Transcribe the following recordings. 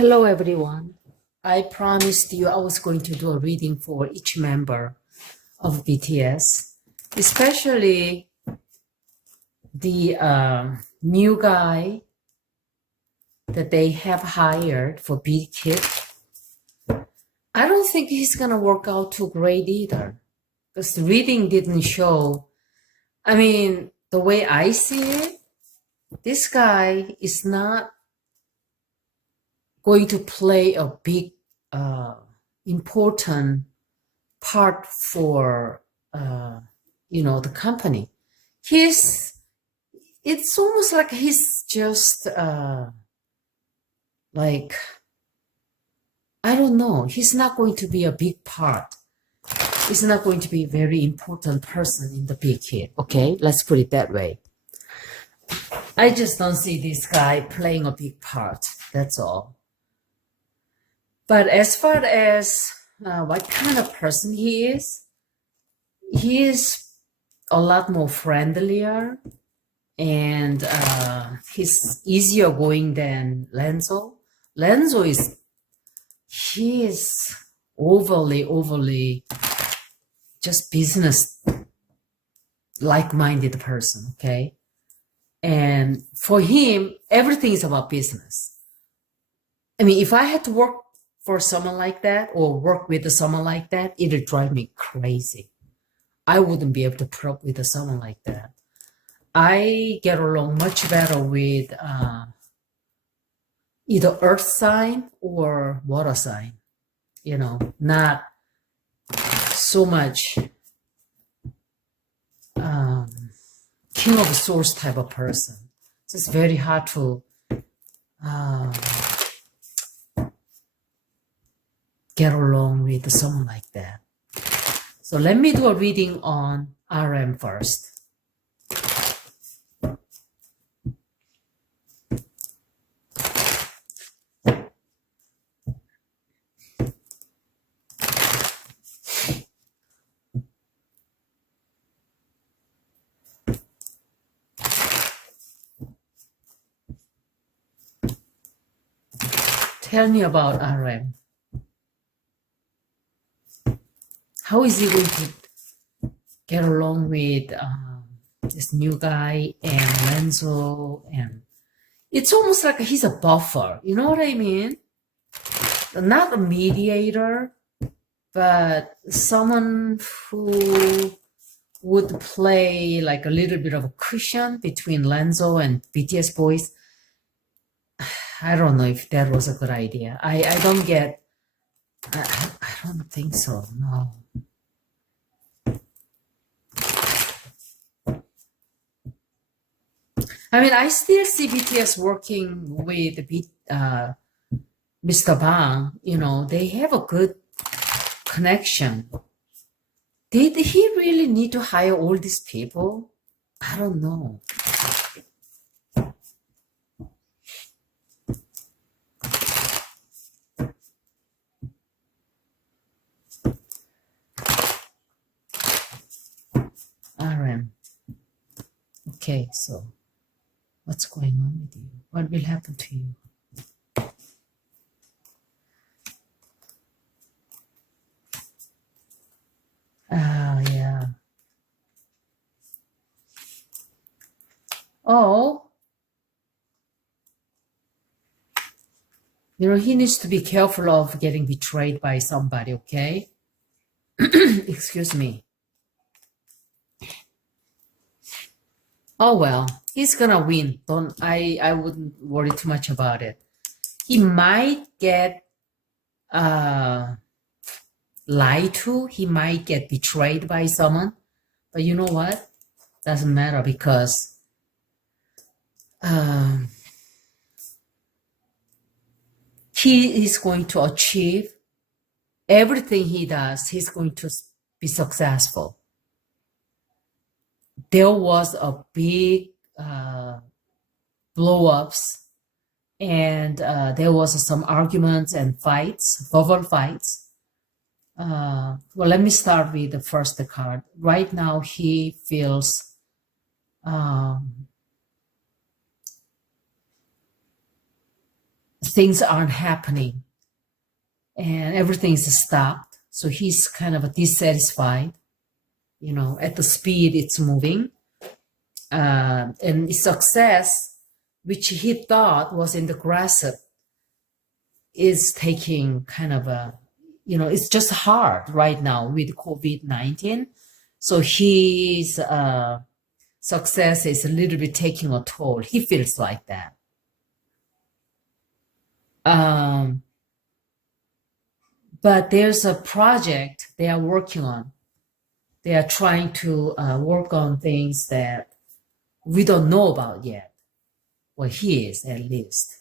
Hello, everyone. I promised you I was going to do a reading for each member of BTS, especially the new guy that they have hired for Big Kid. I don't think he's going to work out too great either, because the reading didn't show. I mean, the way I see it, this guy is not going to play a big, important part for, the company. It's almost like he's just, like, I don't know, he's not going to be a big part. He's not going to be a very important person in the Big Hit, okay? Let's put it that way. I just don't see this guy playing a big part, that's all. But as far as what kind of person he is a lot more friendlier, and he's easier going than Lenzo. Lenzo he is overly just business like-minded person, okay? And for him, everything is about business. I mean, if I had to work for someone like that or work with someone like that, it would drive me crazy. I wouldn't be able to put up with someone like that. I get along much better with either earth sign or water sign, not so much king of swords type of person. So it's very hard to get along with someone like that. So let me do a reading on RM first. Tell me about RM. How is he going to get along with this new guy and Lenzo? And it's almost like he's a buffer. You know what I mean? Not a mediator, but someone who would play like a little bit of a cushion between Lenzo and BTS boys. I don't know if that was a good idea. I don't think so, no. I mean, I still see BTS working with Mr. Bang. They have a good connection. Did he really need to hire all these people? I don't know. RM. Okay, so what's going on with you? What will happen to you? Yeah. Oh, he needs to be careful of getting betrayed by somebody, okay? Excuse me. Oh, well, he's gonna win. I wouldn't worry too much about it. He might get lied to. He might get betrayed by someone. But you know what? Doesn't matter, because he is going to achieve everything he does. He's going to be successful. There was a big blow-ups, and there was some arguments and fights, verbal fights. Well, let me start with the first card. Right now, he feels things aren't happening and everything is stopped. So he's kind of dissatisfied, at the speed it's moving. And success, which he thought was in the grasp, is taking kind of it's just hard right now with COVID-19. So his success is a little bit taking a toll. He feels like that. But there's a project they are working on. They are trying to work on things that we don't know about yet. Well, he is, at least.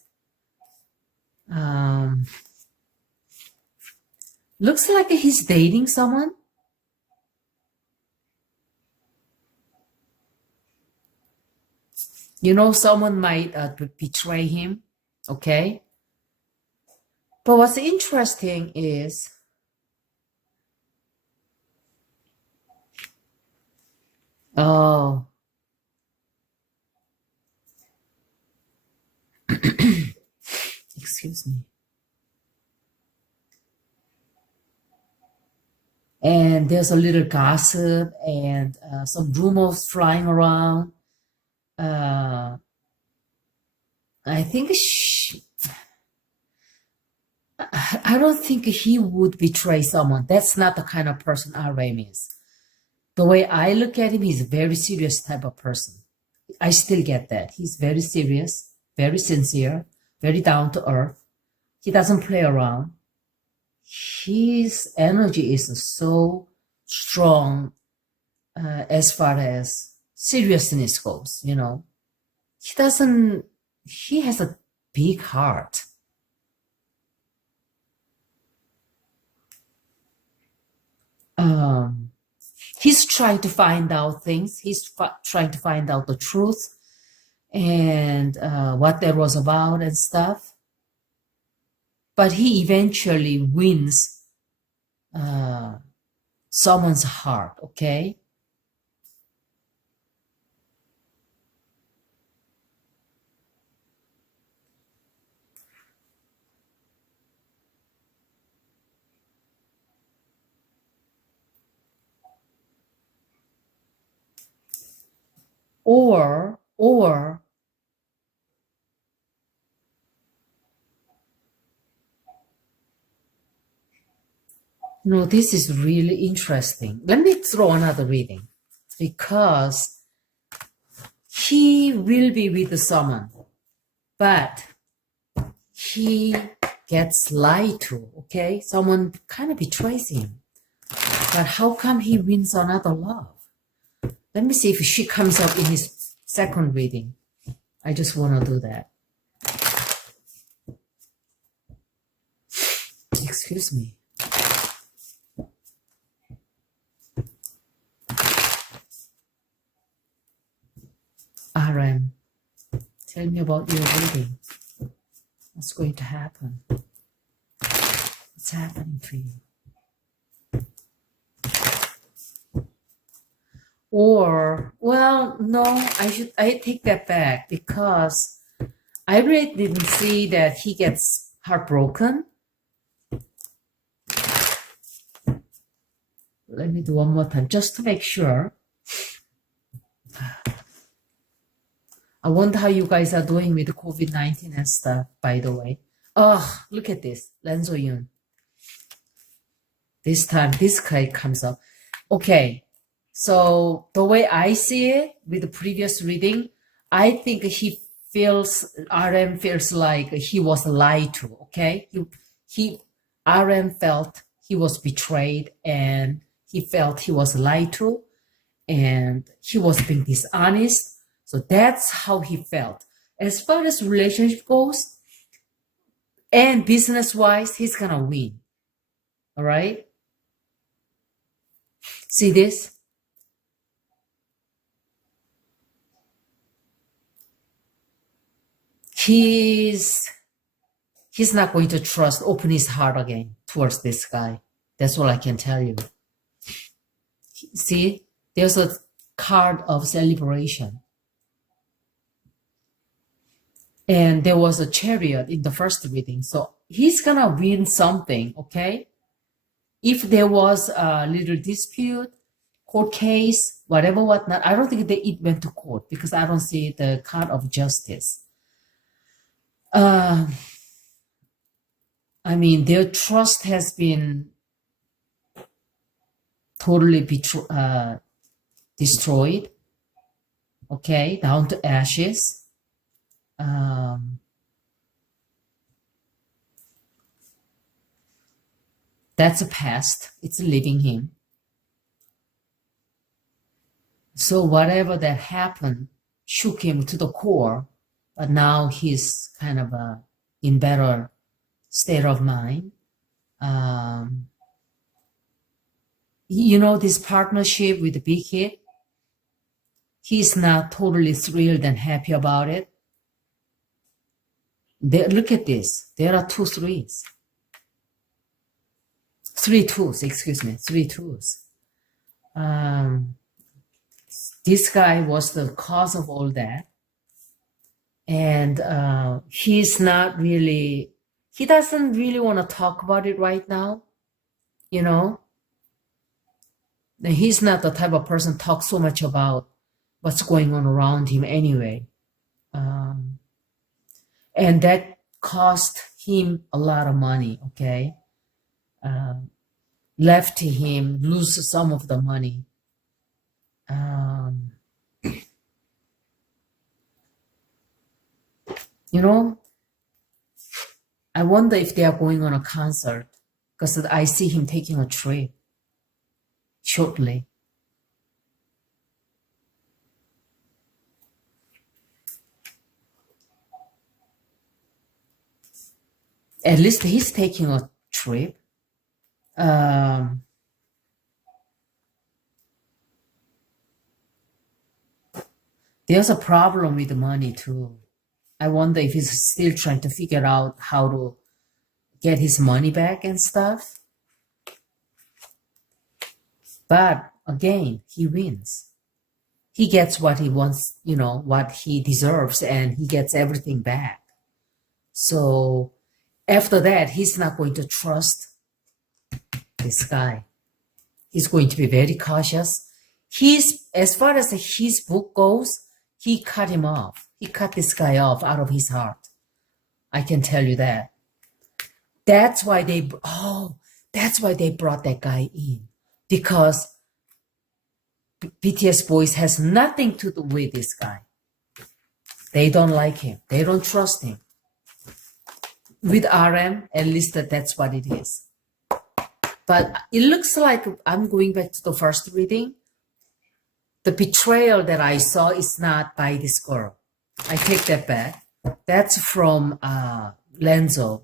Looks like he's dating someone. Someone might betray him, okay? But what's interesting is oh, excuse me. And there's a little gossip and some rumors flying around. I think I don't think he would betray someone. That's not the kind of person RM is. The way I look at him, he's a very serious type of person. I still get that. He's very serious, very sincere, very down to earth. He doesn't play around. His energy is so strong as far as seriousness goes, He has a big heart. He's trying to find out things. He's trying to find out the truth and what that was about and stuff. But he eventually wins someone's heart, okay? Or this is really interesting. Let me throw another reading because he will be with someone, but he gets lied to, okay? Someone kind of betrays him. But how come he wins another love? Let me see if she comes up in his second reading. I just want to do that. Excuse me. RM, tell me about your reading. What's going to happen? What's happening for you? Or, well, no, I take that back because I really didn't see that he gets heartbroken. Let me do one more time just to make sure. I wonder how you guys are doing with the COVID-19 and stuff, by the way. Oh, look at this. Renzo Yoon. This time, this card comes up. Okay. So the way I see it with the previous reading, I think RM feels like he was lied to, okay? RM felt he was betrayed and he felt he was lied to and he was being dishonest. So that's how he felt. As far as relationship goes and business-wise, he's gonna win, all right? See this? He's not going to open his heart again towards this guy. That's all I can tell you. See, there's a card of celebration. And there was a chariot in the first reading. So he's gonna win something, okay? If there was a little dispute, court case, whatever, whatnot, I don't think it went to court because I don't see the card of justice. I mean, their trust has been totally destroyed, okay, down to ashes. That's a past. It's leaving him. So whatever that happened shook him to the core, but now he's kind of in better state of mind. You know, this partnership with the big hit, he's not totally thrilled and happy about it. Look at this. There are 2 threes. 3 twos, excuse me, 3 twos. This guy was the cause of all that. And he's not really, he doesn't really want to talk about it right now, you know. He's not the type of person talk so much about what's going on around him anyway. And that cost him a lot of money, okay? Left him lose some of the money. You know, I wonder if they are going on a concert because I see him taking a trip shortly. At least he's taking a trip. There's a problem with the money too. I wonder if he's still trying to figure out how to get his money back and stuff. But again, he wins. He gets what he wants, you know, what he deserves, and he gets everything back. So after that, he's not going to trust this guy. He's going to be very cautious. As far as his book goes, he cut him off. He cut this guy off out of his heart. I can tell you that. That's why they brought that guy in. Because BTS boys has nothing to do with this guy. They don't like him. They don't trust him. With RM, at least that's what it is. But it looks like I'm going back to the first reading. The betrayal that I saw is not by this girl. I take that back. That's from Lenzo.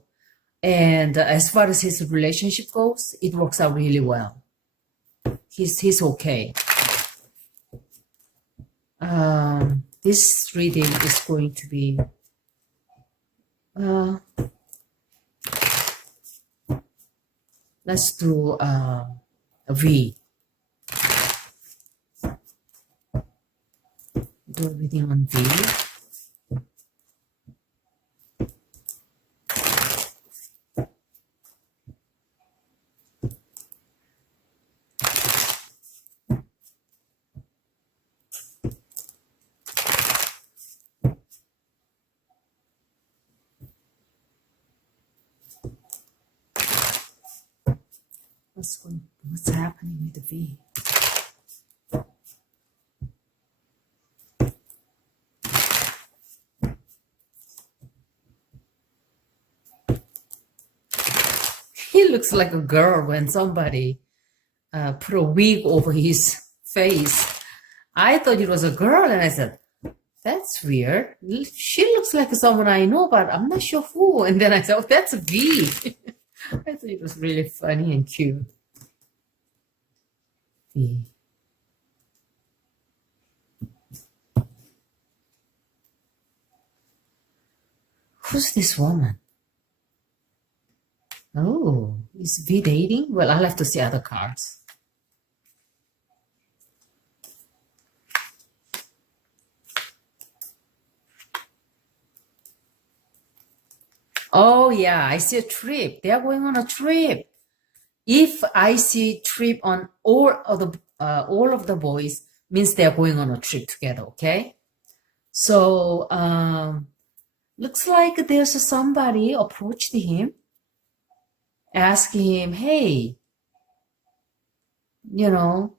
And as far as his relationship goes, it works out really well. He's okay. This reading is going to be let's do a V. Do a reading on V. What's happening with the V? He looks like a girl when somebody put a wig over his face. I thought it was a girl, and I said, that's weird. She looks like someone I know, but I'm not sure who. And then I said, oh, that's a V. I thought it was really funny and cute. V. Who's this woman? Oh, is V dating? Well, I'll have to see other cards. Oh yeah, I see a trip. They are going on a trip. If I see trip on all of the boys, means they are going on a trip together. Okay. So looks like there's somebody approached him, asking him, "Hey, you know,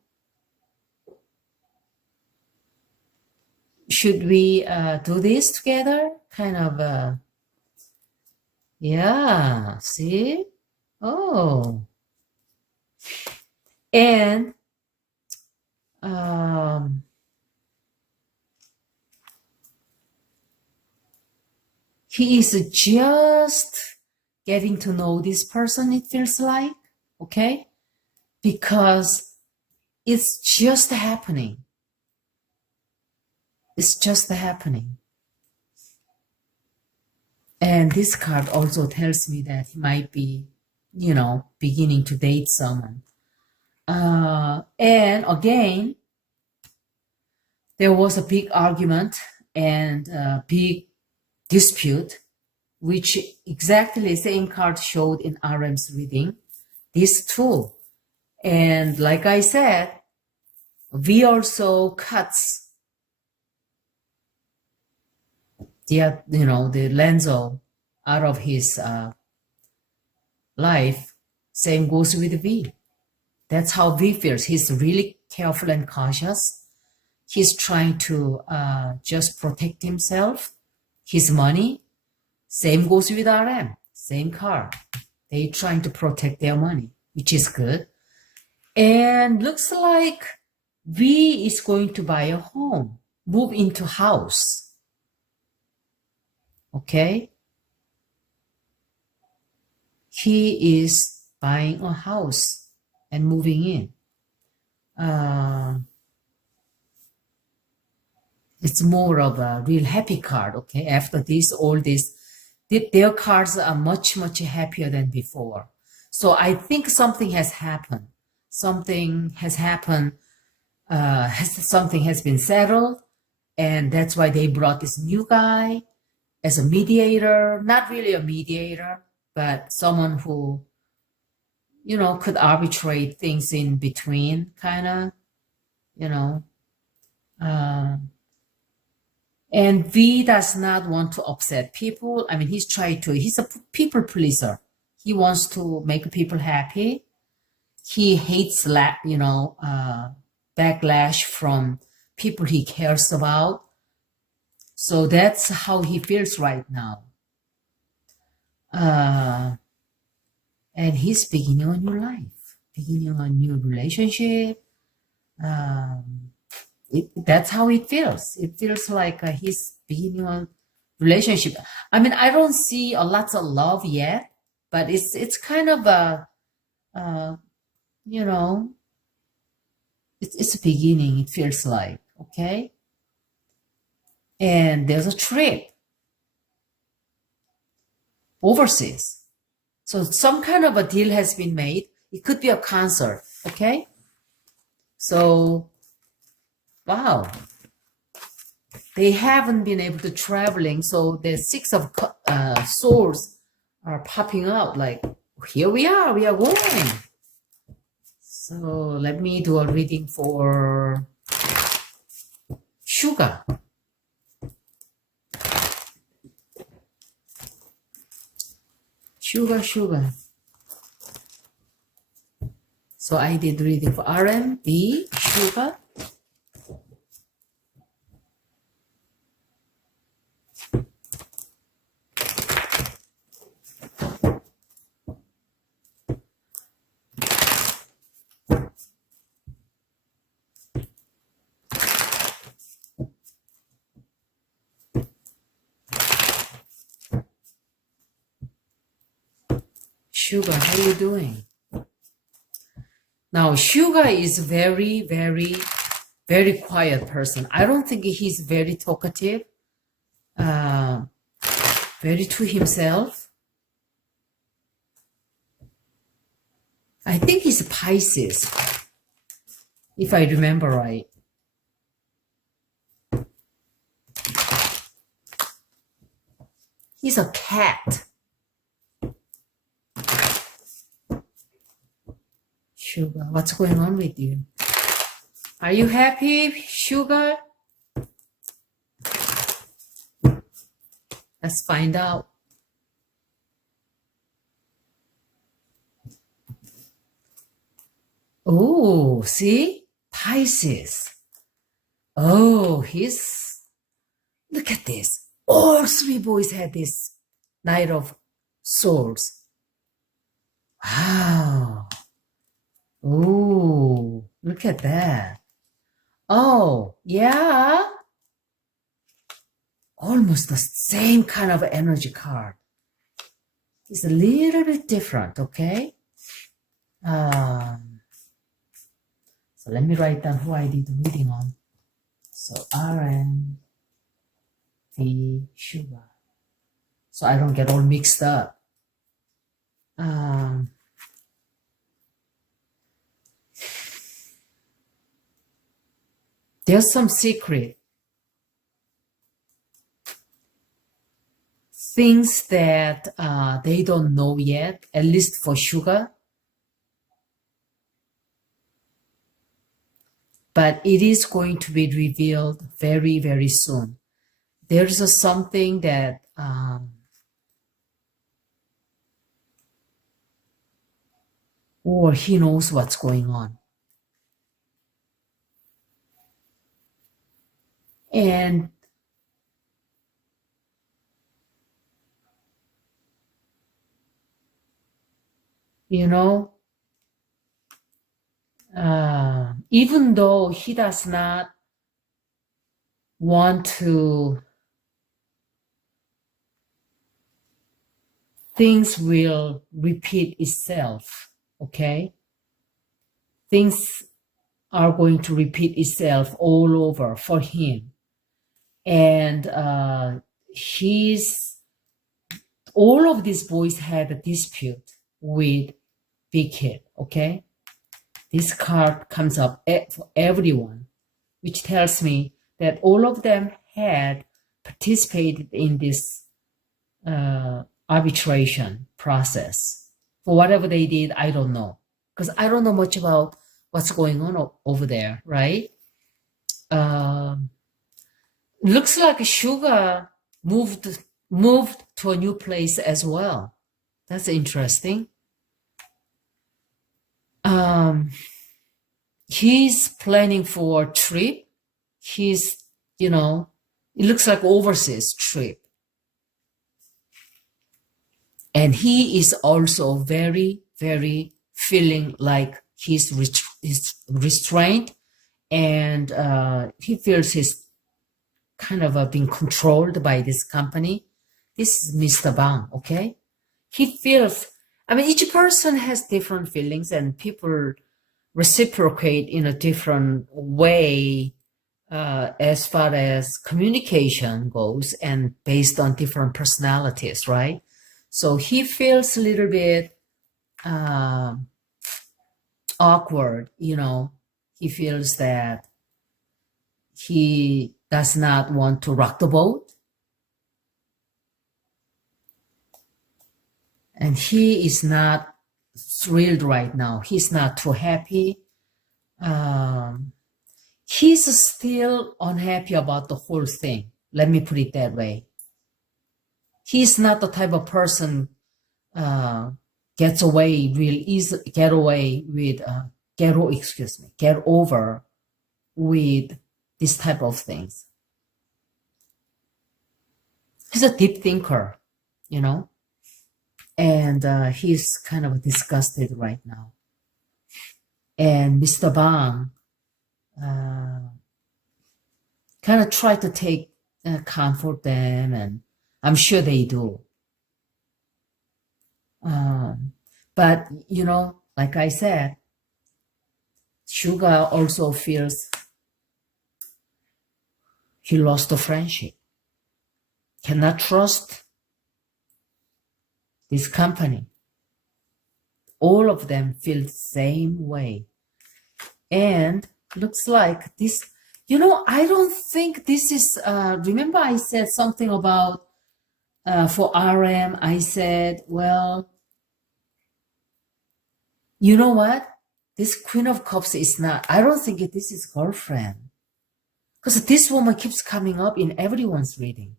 should we do this together?" Kind of. Yeah. See. Oh. And um, he is just getting to know this person, it feels like, okay? Because it's just happening. It's just happening. And this card also tells me that he might be, beginning to date someone. And again, there was a big argument and a big dispute, which exactly the same card showed in RM's reading. These two. And like I said, we also cuts the Lenzo out of his life. Same goes with V. That's how V feels. He's really careful and cautious. He's trying to just protect himself, his money. Same goes with RM. Same card. They trying to protect their money, which is good. And looks like V is going to buy a home, move into house. Okay? He is buying a house and moving in. It's more of a real happy card, okay? After this, all this, their cards are much, much happier than before. So I think something has happened. Something has happened. Something has been settled. And that's why they brought this new guy as a mediator. Not really a mediator, but someone who, could arbitrate things in between, kind of, and V does not want to upset people. I mean, he's a people pleaser. He wants to make people happy. He hates, backlash from people he cares about. So that's how he feels right now. And he's beginning a new life, beginning a new relationship. That's how it feels. It feels like he's beginning a relationship. I mean, I don't see a lot of love yet, but it's kind of a, it's a beginning. It feels like, okay. And there's a trip overseas. So some kind of a deal has been made. It could be a concert, okay? So, wow. They haven't been able to traveling, so the Six of Swords are popping out like, here we are going. So let me do a reading for Suga. Suga. So I did reading for RM, B, Suga. Suga, how you doing? Now, Suga is very, very, very quiet person. I don't think he's very talkative, very to himself. I think he's a Pisces, if I remember right. He's a cat. Sugar, what's going on with you? Are you happy, Sugar? Let's find out. Oh, see? Pisces. Oh, look at this. All three boys had this Knight of Swords. Wow. Oh, look at that. Oh, yeah. Almost the same kind of energy card. It's a little bit different, okay? So let me write down who I did the reading on. So RM, V, Sugar. So I don't get all mixed up. There's some secret. Things that they don't know yet, at least for Sugar. But it is going to be revealed very, very soon. There's something that or he knows what's going on. And you know, even though he does not want to, things will repeat itself, okay? Things are going to repeat itself all over for him. And all of these boys had a dispute with Big Kid, okay? This card comes up for everyone, which tells me that all of them had participated in this arbitration process. For whatever they did, I don't know. Because I don't know much about what's going on over there, right? Looks like Suga moved to a new place as well. That's interesting. He's planning for a trip. He's, it looks like overseas trip. And he is also very, very feeling like he's restrained, and he feels he's kind of being controlled by this company. This is Mr. Bang, okay? He feels, each person has different feelings, and people reciprocate in a different way as far as communication goes, and based on different personalities, right? So he feels a little bit awkward, He feels that he does not want to rock the boat. And he is not thrilled right now. He's not too happy. He's still unhappy about the whole thing. Let me put it that way. He's not the type of person get over with this type of things. He's a deep thinker, and he's kind of disgusted right now. And Mr. Bang kind of try to comfort them, and I'm sure they do. But, like I said, Suga also feels he lost the friendship. Cannot trust this company. All of them feel the same way. And looks like this, I don't think this is, remember I said something about, for RM, I said, well, you know what? this Queen of Cups is not, I don't think this is girlfriend. Because this woman keeps coming up in everyone's reading.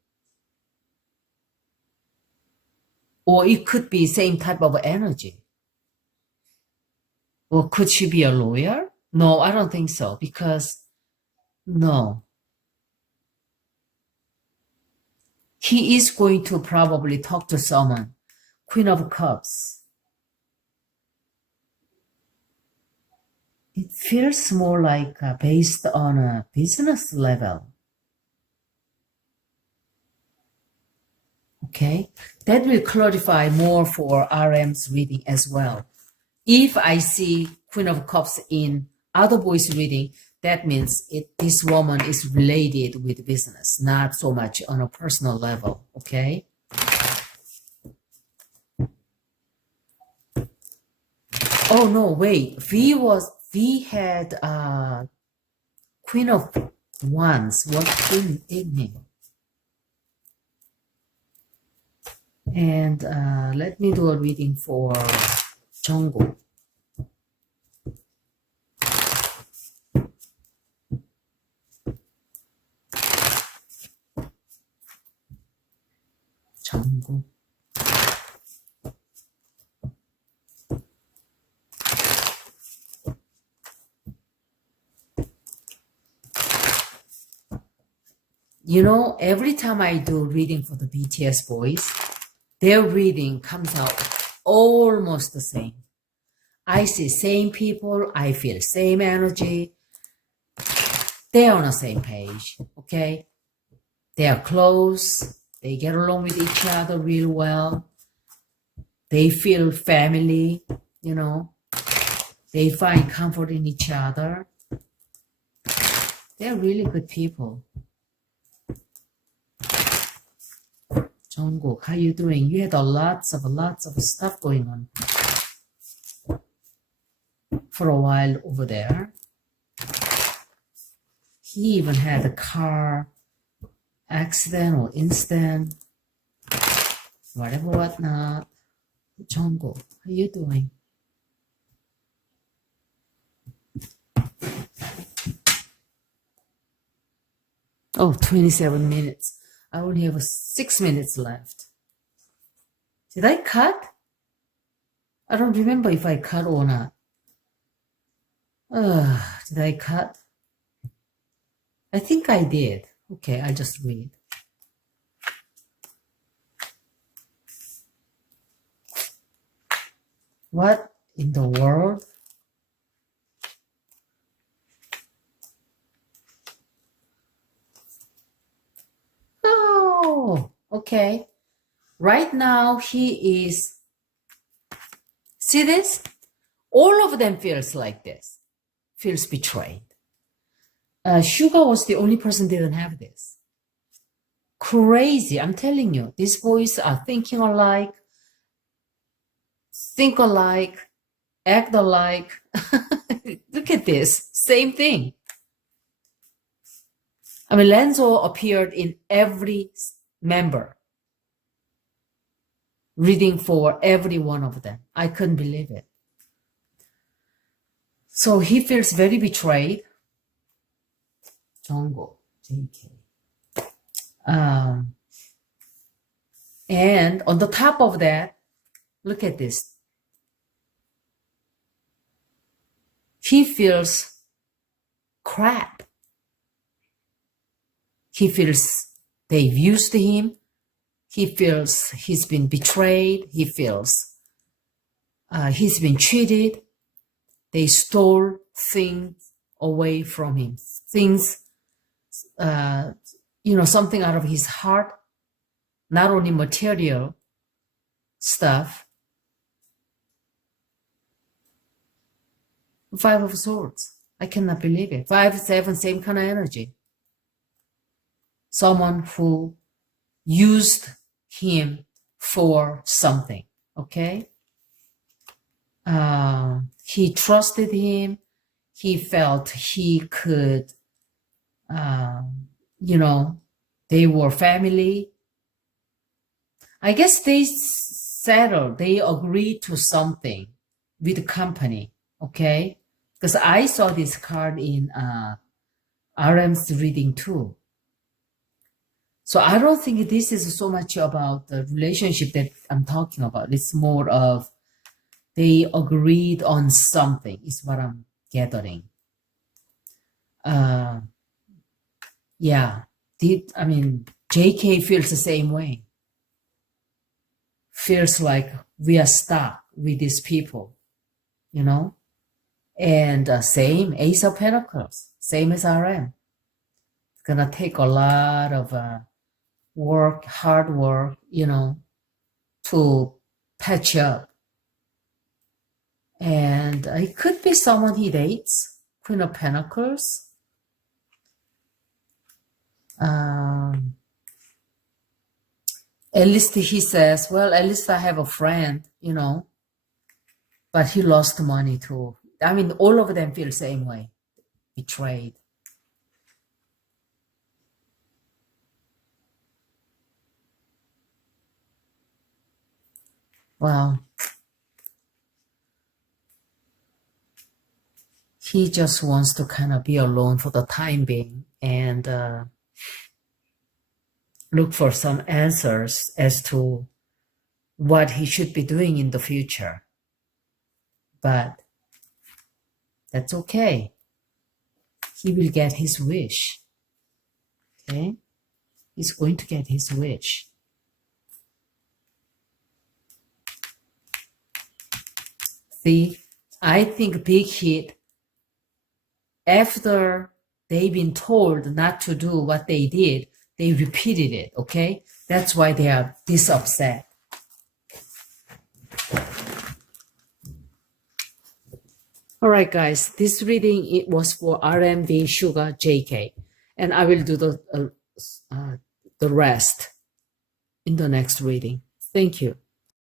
Or it could be same type of energy. Or could she be a lawyer? No, I don't think so. Because, no. He is going to probably talk to someone. Queen of Cups. It feels more like based on a business level. Okay, that will clarify more for RM's reading as well. If I see Queen of Cups in other boys' reading, that means this woman is related with business, not so much on a personal level. Okay. Oh no, wait. V had Queen of Wands. What queen in him? And let me do a reading for JungKook. JungKook. You know, every time I do reading for the BTS boys, their reading comes out almost the same. I see same people, I feel same energy. They're on the same page, okay? They are close, they get along with each other real well. They feel family, you know. They find comfort in each other. They're really good people. JungKook, how you doing? You had lots of stuff going on for a while over there. He even had a car accident or incident, whatever, whatnot. JungKook, how you doing? Oh, 27 minutes. I only have 6 minutes left. Did I cut? I don't remember if I cut or not. Did I cut? I think I did. Okay, I'll just read. What in the world? Oh, okay. Right now he is, see this? All of them feels like this. Feels betrayed. Suga was the only person didn't have this. Crazy, I'm telling you. These boys are thinking alike, think alike, act alike. Look at this, same thing. I mean, Lenzo appeared in every member, reading for every one of them. I couldn't believe it. So he feels very betrayed. JungKook, JK. And on the top of that, look at this. He feels crap. He feels they've used him. He feels he's been betrayed. He feels he's been cheated. They stole things away from him. Things, something out of his heart. Not only material stuff. Five of Swords. I cannot believe it. 5, 7, same kind of energy. Someone who used him for something, okay? He trusted him. He felt he could, they were family. I guess they settled, they agreed to something with the company, okay? Because I saw this card in RM's reading too. So I don't think this is so much about the relationship that I'm talking about. It's more of they agreed on something, is what I'm gathering. Yeah, I mean, JK feels the same way. Feels like we are stuck with these people, you know? And same, Ace of Pentacles, same as RM. It's gonna take a lot of work, hard work, you know, to patch up. And it could be someone he dates, Queen of Pentacles. At least he says, well, at least I have a friend, you know, but he lost money too. I mean, all of them feel the same way, betrayed. Well, he just wants to kind of be alone for the time being and look for some answers as to what he should be doing in the future. But that's okay. He will get his wish. Okay? He's going to get his wish. See, I think big hit, after they've been told not to do what they did, they repeated it, okay? That's why they are this upset. All right, guys, this reading, it was for RMB, Suga, JK, and I will do the rest in the next reading. Thank you.